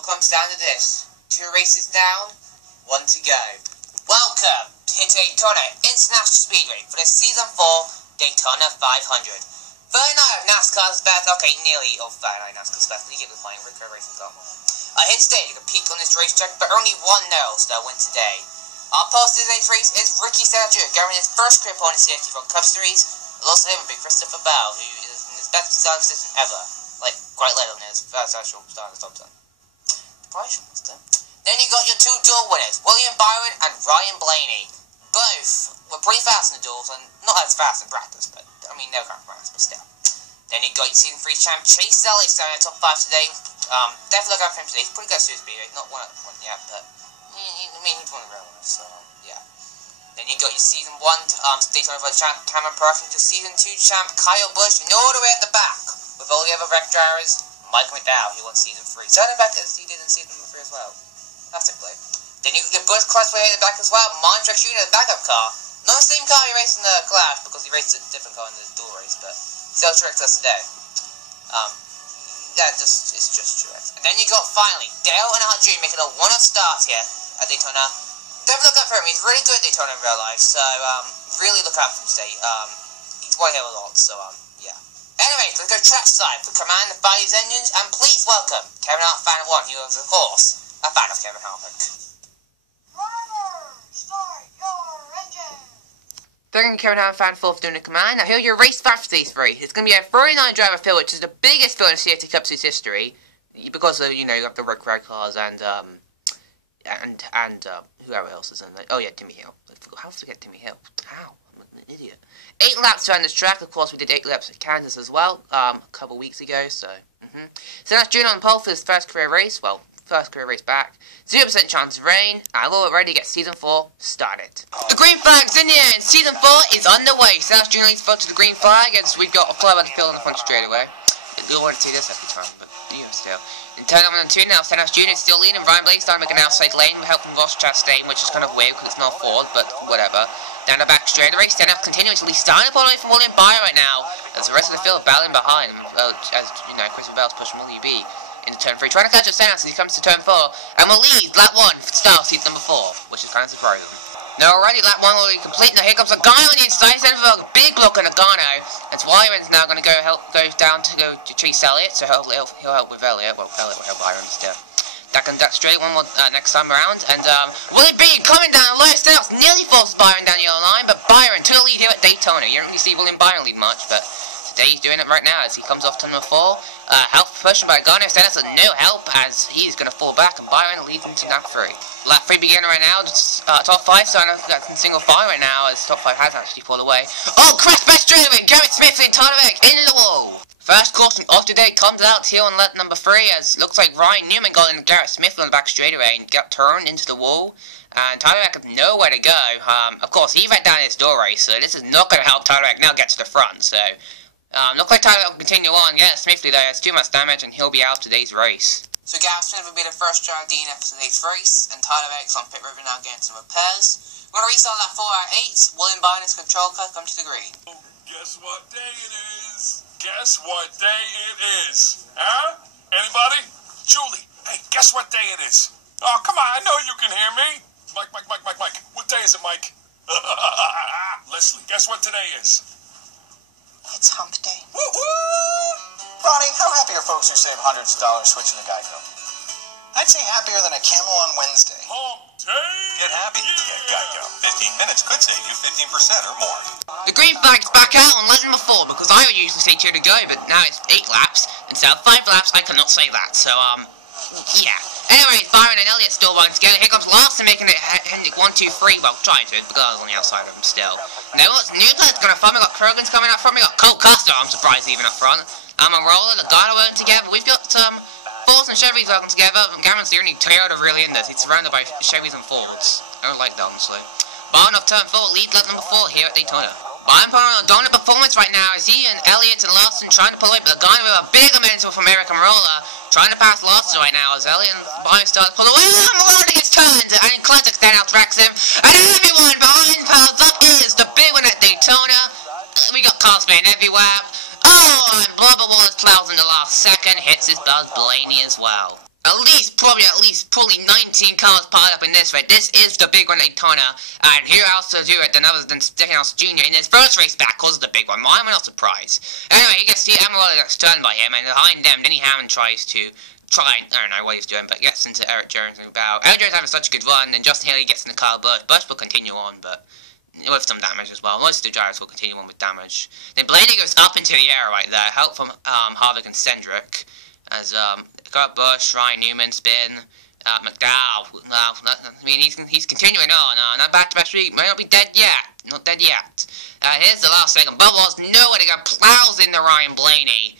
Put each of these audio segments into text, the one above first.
all comes down to this. 2 races down, 1 to go. Welcome to Daytona International Speedway for the Season 4 Daytona 500. 39 of NASCAR's best, okay, nearly of 39 NASCAR's best. You get the point, Rick Racing's got one. Here today to compete on this racetrack, but only one knows that win today. Our post today's race is Ricky Sergio, getting his first career point in the CST31 Cup Series. We'll also have a big Christopher Bell, who is in his best design position ever. Like, quite late on his first actual start of the top 10. Then you got your 2 duel winners, William Byron and Ryan Blaney. Both were pretty fast in the duels, and not as fast in practice, but, I mean, no kind of practice, but still. Then you got your Season 3 champ, Chase Elliott, starting in the top 5 today. Definitely look out for him today. He's pretty good at Speedway, not one yet, but, he's one of the real ones, so, yeah. Then you got your Season 1 Daytona 5 champ, Cameron Perkins, your Season 2 champ, Kyle Busch, and all the way at the back, with all the other wreck drivers, Mike McDowell, who won Season 3. So the back as he did in Season 3 as well. That's it, Blake. Then you got your Busch Crossway at the back as well, Montrex Jr. the backup car. Not the same car he raced in the Clash, because he raced a different car in the dual race, but still tricked us today. Yeah, it's just Truex. And then you got, finally, Dale Earnhardt Jr. making a one-off start here at Daytona. Definitely look out for him. He's really good at Daytona in real life, so, really look out for him today. He's won here a lot, so, yeah. Anyway, let's go trackside for Command the Fire's engines, and please welcome Kevin Hart fan 1, who is, of course, a fan of Kevin Harvick. Driver, start your engine! Thank you, Kevin Hart fan 4 for doing the command. Now here are your race facts for these 3. It's going to be a 39 driver field, which is the biggest field in CST Cup Series history, because of, you know, you have the red cars and whoever else is in there. Oh yeah, Timmy Hill. How to forget Timmy Hill? How? I'm an idiot. 8 laps around this track. Of course, we did 8 laps at Kansas as well, a couple weeks ago, so, So that's June on pole for his first career race, well, first career race back. 0% chance of rain, and we're ready to get Season 4 started. The green flag's in here, and Season 4 is underway. So that's June leads to the green flag, as we've got a fly by the field in the front straight away. You don't want to see this every time, but, you know, still. In turn 1 and 2 now, Stenhouse Jr. is still leading. Ryan Blake's starting to make an outside lane with help from Ross Chastain, which is kind of weird because it's not Ford, but whatever. Down the back straight of the race, Stenhouse continuing to lead, starting to pull away from William Byron right now, as the rest of the field battling behind him, as, you know, Christopher Bell's pushing Willie B into turn 3, trying to catch up Stenhouse as he comes to turn 4, and will lead lap 1 for start season number 4, which is kind of surprising. Now already lap 1 already complete. Now here comes Logano on the inside, instead of a big block on Logano, as Byron's now going to go down to chase Elliott, so he'll help with Elliott. Well, Elliott will help Byron still. That straight one more next time around, and Willie B coming down the low, Stenhouse nearly forces Byron down the yellow line, but Byron to the lead here at Daytona. You don't really see William Byron lead much, but today he's doing it right now as he comes off turn number 4. Help pushing by Logano, Stenhouse has no help as he's going to fall back, and Byron leads into lap 3. Lap 3 beginning right now, top 5 starting off in single file right now, as top 5 has actually fallen away. Oh, crash by straight away, Garrett Smith and Tyler Reddick into the wall. First caution of today comes out here on lap number 3, as looks like Ryan Newman got in Garrett Smith on the back straightaway and got turned into the wall. And Tyler Reddick has nowhere to go. Of course, he went down his door race, so this is not going to help Tyler Reddick now get to the front, so... looks like Tyler will continue on, yeah, swiftly though, has too much damage and he'll be out of today's race. So Garrett Smith will be the first driver DNF for today's race, and Tyler Reddick's on pit road now getting some repairs. We're going to restart lap 4 out of 8, William Byron's control car comes to the green. Guess what day it is? Guess what day it is? Huh? Anybody? Julie, hey, guess what day it is? Oh, come on, I know you can hear me. Mike. What day is it, Mike? Leslie, guess what today is? It's hump day. Woo-hoo! Ronnie, how happy are folks who save hundreds of dollars switching to Geico? I'd say happier than a camel on Wednesday. Hump day! Get happy? Get Geico. 15 minutes could save you 15% or more. The green flag's back out on lap number 4, because I would usually say 2 to go, but now it's 8 laps, instead of 5 laps, I cannot say that, so, yeah. Anyway, Byron and Elliott still running together. Here comes Larson making it 1, 2, 3. Well, trying to, because I was on the outside of him still. Now, what's new that's going to front? We got Krogan's coming up front. We got Colt Custer, I'm surprised, even up front. Marola, the Logano working together. We've got, Fords and Chevys working together. Garen's the only Toyota really in this. He's surrounded by Chevys and Fords. I don't like that, honestly. Byron off turn 4, lead lap number 4 here at Daytona. Byron putting on a dominant performance right now as he and Elliott and Larson trying to pull away, but Logano with a big momentum from Eric Marola trying to pass Larson right now as Elliott and Byron start to pull away. Marola gets turned and classic standout tracks him, and everyone behind Pals, that is the big one at Daytona. We got cars spinning everywhere. Oh, and Blubber Wallace plows in the last second, hits his Buzz Blaney as well. Probably 19 cars piled up in this race. This is the big one, Daytona, and who else to do it than other than Stenhouse Jr. in his first race back was the big one. Why am I not surprised? Anyway, you can see Amarillo gets turned by him, and behind them, Denny Hamlin tries to I don't know what he's doing, but gets into Eric Jones and about. Eric Jones having such a good run, and Justin Haley gets in the car. Busch will continue on, but with some damage as well. Most of the drivers will continue on with damage. Then Blaney goes up into the air right there. Help from Harvick and Cendric. As got Busch, Ryan Newman, spin, McDowell. I mean, he's continuing on. Not back-to-back streak. May not be dead yet. Not dead yet. Here's the last second. Bubba's nowhere to go. Plows into Ryan Blaney.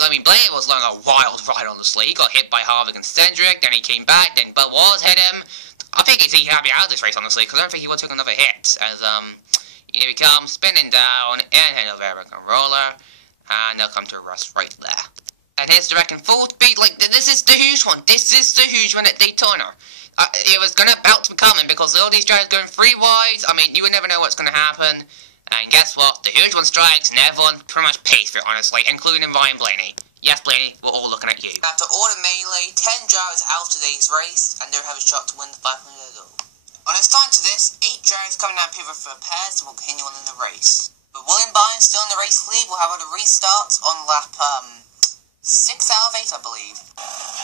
I mean, Blaney was on a wild ride, honestly. He got hit by Harvick and Cendric. Then he came back. Then Bubba's hit him. I think he's happy out of this race, honestly, because I don't think he will take another hit. As here he comes, spinning down, and head over Eric and Roller, and they'll come to a rest right there. And here's the wreck in full speed. Like, this is the huge one. This is the huge one at Daytona. It was about to be coming because all these drivers going 3 wide. I mean, you would never know what's going to happen. And guess what? The huge one strikes, and everyone pretty much pays for it, honestly, including Ryan Blaney. Yes, Blaney, we're all looking at you. After all the melee, 10 drivers out of today's race, and don't have a shot to win the 500 at all. On its time to this, 8 drivers coming out pivot for pairs and will continue on in the race. But William Byron still in the race lead. Will have other restarts on lap 6 out of 8, I believe.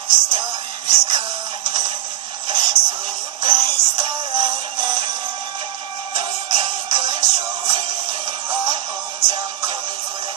Stars coming, so you guys start running. No, you can't control it. My bones, I'm coming for the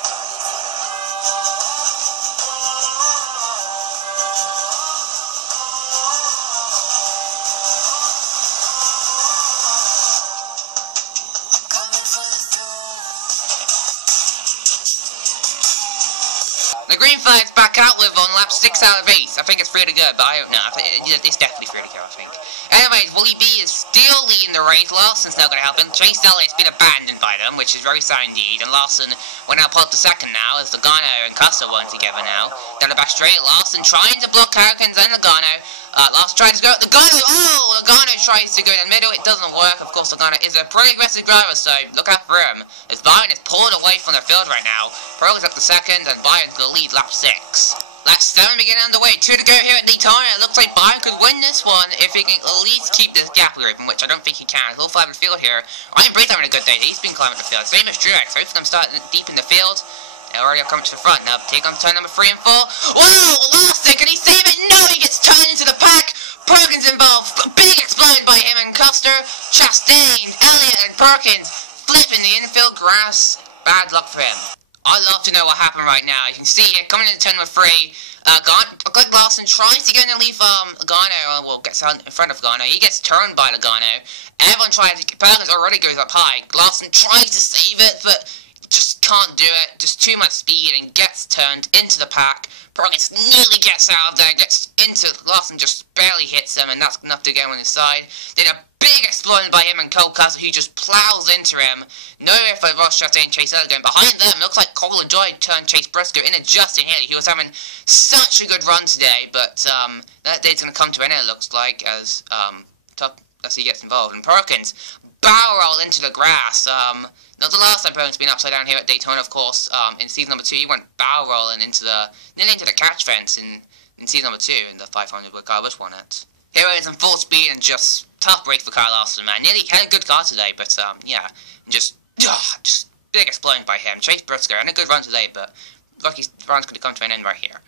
The green flag's back out with on lap 6 out of 8. I think it's free to go, but I don't know. It's definitely free to go, I think. Anyways, Willie B is still leading the race. Larson's not going to help him. Chase Elliott's been abandoned by them, which is very sad indeed. And Larson went out to second now, as Logano and Custer weren't together now. Down the back straight, Larson trying to block Harkins and Logano. Larson tries to go. Logano tries to go in the middle. It doesn't work. Of course, Logano is a pretty aggressive driver, so look out for him. As Byron is pulled away from the field right now. Pearl's up to second, and Byron's going to lead lap 6. Lap 7 beginning underway. 2 to go here at Daytona. It looks like Byron could win this one if he can at least keep this gap open, which I don't think he can. He'll fly in the field here. Ryan Breed's having a good day. He's been climbing the field. Same as Truex. Both of them starting deep in the field. They already have come to the front. Now take on turn number 3 and 4. Whoa! Last second, he save it? No! He gets turned into the pack. Perkins involved. Big explosion by him and Custer. Chastain, Elliott, and Perkins flipping the infield grass. Bad luck for him. I'd love to know what happened right now. You can see here, coming into turn number 3, Greg Larson tries to get in and leave Logano, well, gets out in front of Logano. He gets turned by Logano. Everyone tries to, Perkins already goes up high. Larson tries to save it, but just can't do it. Just too much speed and gets turned into the pack. Perkins nearly gets out of there, gets into Larson, just barely hits him, and that's enough to get him on his side. Then a big explosion by him and Cole Custer, who just plows into him. No air for Ross Chastain and Chase Elliott going behind them. Looks like Cole LaJoie turned Chase Briscoe into Justin Haley. He was having such a good run today, but that day's going to come to an end, it looks like, as he gets involved. And Perkins barrel roll into the grass. Not the last time Perkins been upside down here at Daytona, of course. In season number 2, he went barrel rolling nearly into the catch fence in season number 2 in the 500 where Kyle Busch won it. Here he is in full speed and just tough break for Kyle Larson, man. Nearly had a good car today, but yeah, just big explosion by him. Chase Briscoe had a good run today, but lucky run's going to come to an end right here.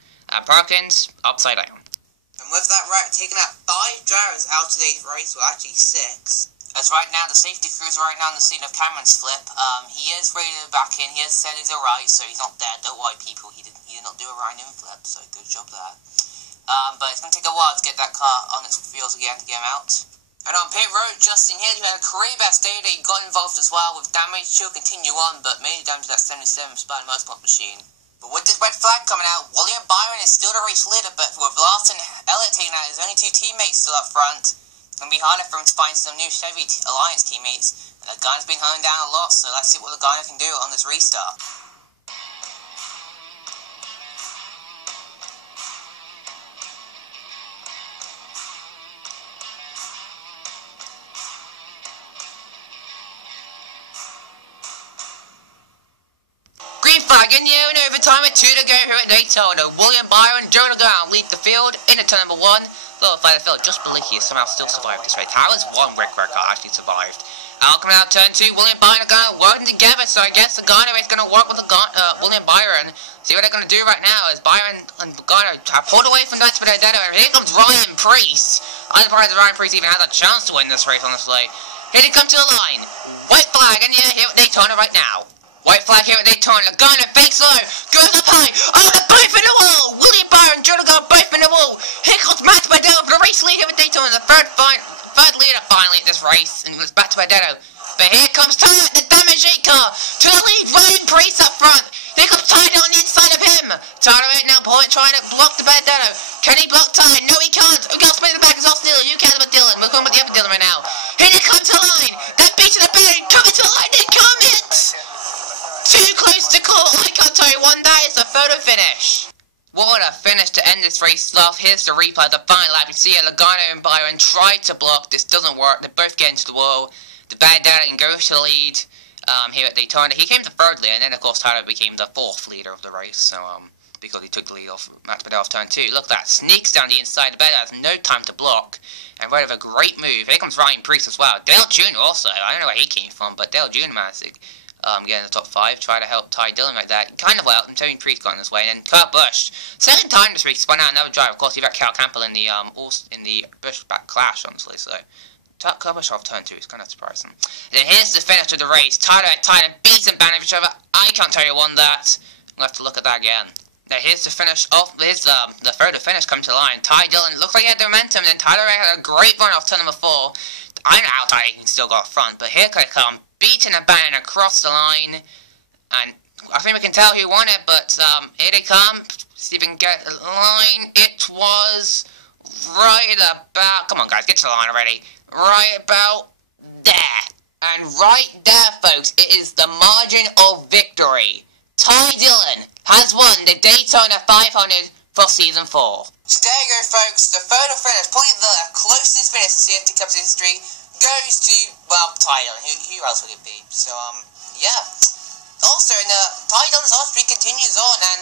Perkins upside down. And with that right, taking out 5 drivers out of today's race, well actually 6. As right now, the safety crew's right now on the scene of Cameron's flip. He is ready to back in. He has said he's alright, so he's not dead. Don't worry, people. He did not do a Ryan flip, so good job there. But it's going to take a while to get that car on its wheels again to get him out. And on pit road, Justin Haley, who had a career best day today, got involved as well with damage. She'll continue on, but mainly down to that 77 spot motorsport machine. But with this red flag coming out, William Byron is still the race leader, but with Larson and Elliott taking out his only 2 teammates still up front, it's going to be harder for him to find some new Chevy Alliance teammates. And Logano's been hunting down a lot, so let's see what Logano can do on this restart. flag in you in overtime with 2 to go here at Daytona. William Byron, Joe Legrand lead the field into turn number 1. Little flag of the field just beneath you somehow still survived this race. How has one Rick Ricker actually survived? Coming out turn 2, William Byron are going to working together, so I guess the Garner is going to work with the William Byron. See what they're going to do right now is Byron and Garner have pulled away from Dutch Benedetto, and here comes Ryan Preece. I'm surprised that Ryan Preece even has a chance to win this race, honestly. Here they come to the line. White flag in here at Daytona right now. White flag here at Daytona. Garner fakes low, goes up high. Oh, they're both in the wall. William Byron and Jonah are both in the wall. Here comes Matt Benedetto for the race lead here at Daytona. The third leader finally at this race, and it's back to Benedetto. But here comes Ty, the damage 8 car. To the lead, Ryan Preece up front. Here comes Ty on the inside of him. Ty right now, trying to block the Benedetto. Can he block Ty? No, he can't. We got split in the back. It's all Dylan. You can't but Dylan. We're going with the other Dylan right now. Here they come to the line. That beat to the bend. Coming to the line. They come it. Too close to call. I can't tell you one. That is the photo finish. What a finish to end this race off. Here's the replay of the final lap. You see Logano and Byron tried to block. This doesn't work. They both get into the wall. The Benedetto and goes to the lead here at Daytona. He came to third leader, and then of course Tyler became the fourth leader of the race. So because he took the lead off Matt Benedetto off turn 2. Look at that, sneaks down the inside. The Benedetto has no time to block, and right of a great move. Here comes Ryan Preece as well. Dale Jr. also. I don't know where he came from, but Dale Jr. managed to get in the top 5. Try to help Ty Dillon like that. Kind of well, and Tony Preece got in his way, and then Kurt Busch. Second time this race spun out another driver. Of course, you've got Cal Campbell in the Busch back clash, honestly. So. Kurt Busch off turn 2 is kind of surprising. And then here's the finish of the race. Tyler beats and banned each other. I can't tell you won that. We'll have to look at that again. Now here's the finish. Here's the third finish coming to the line. Ty Dillon looks like he had the momentum. And then Tyler had a great run off turn number 4. I don't know how Ty still got front, but here they come, beating and banning across the line. And I think we can tell who won it. But here they come. See if we can get the line. It was right about. Come on, guys, get to the line already. Right about there. And right there, folks, it is the margin of victory. Ty Dillon has won the Daytona 500 for Season 4. So there you go, folks. The photo finish, probably the closest finish in CST Cup Series history, goes to, well, Ty Dillon. Who else would it be? So, yeah. Also, Ty Dillon's hot streak continues on, and,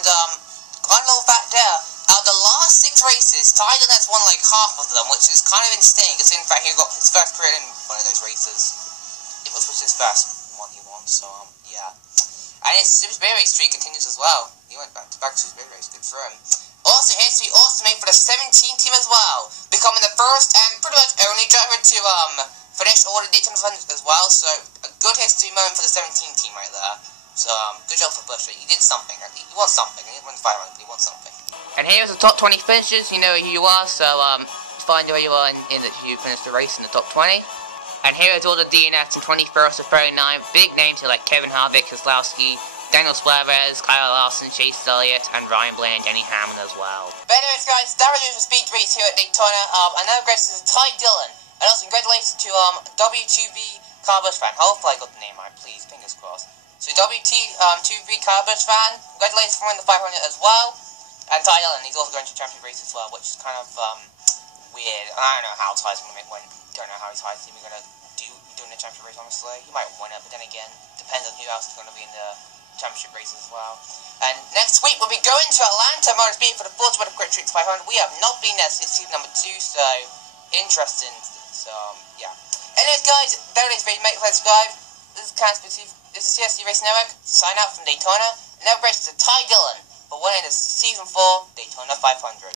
kind of a little fact there. Out of the last 6 races, Ty Dillon has won like half of them, which is kind of insane, because in fact he got his first career in one of those races. It was his first one he won, so, yeah. And his Super Speedway streak continues as well. He went back to Super Speedway race, good for him. Also, he has to be awesome for the 17 team as well, becoming the first and pretty much only driver to, finish all the Daytona 500 as well, so a good history moment for the 17 team right there. So, good job for Busch. He did something. He won something. He didn't win the 500, but he won something. And here's the top 20 finishes. You know who you are, so find where you are in that you finished the race in the top 20. And here is all the DNFs in 21st to 39. Big names here like Kevin Harvick, Keselowski, Daniel Suarez, Kyle Larson, Chase Elliott, and Ryan Blaney and Denny Hamlin as well. But anyways, guys, that was the speed race here at Daytona. Another congratulations to Ty Dillon. And also congratulations to W2B Kyle Busch fan. Hopefully I got the name right, please. Fingers crossed. So WT2B Kyle Busch fan, congratulations for winning the 500 as well. And Ty Dillon, he's also going to championship race as well, which is kind of weird. I don't know how Ty's going to win. Don't know how Ty's even going to do in the championship race, honestly. He might win it, but then again, depends on who else is going to be in the championship race as well. And next week we'll be going to Atlanta Motor Speed for the 40 World Great Streets 500. We have not been there since season number 2, so interesting. So yeah. Anyways, guys, there it is. Make sure to subscribe. This is CST Racing Network. Sign out from Daytona. And now race to Ty Dillon for winning the season 4 Daytona 500.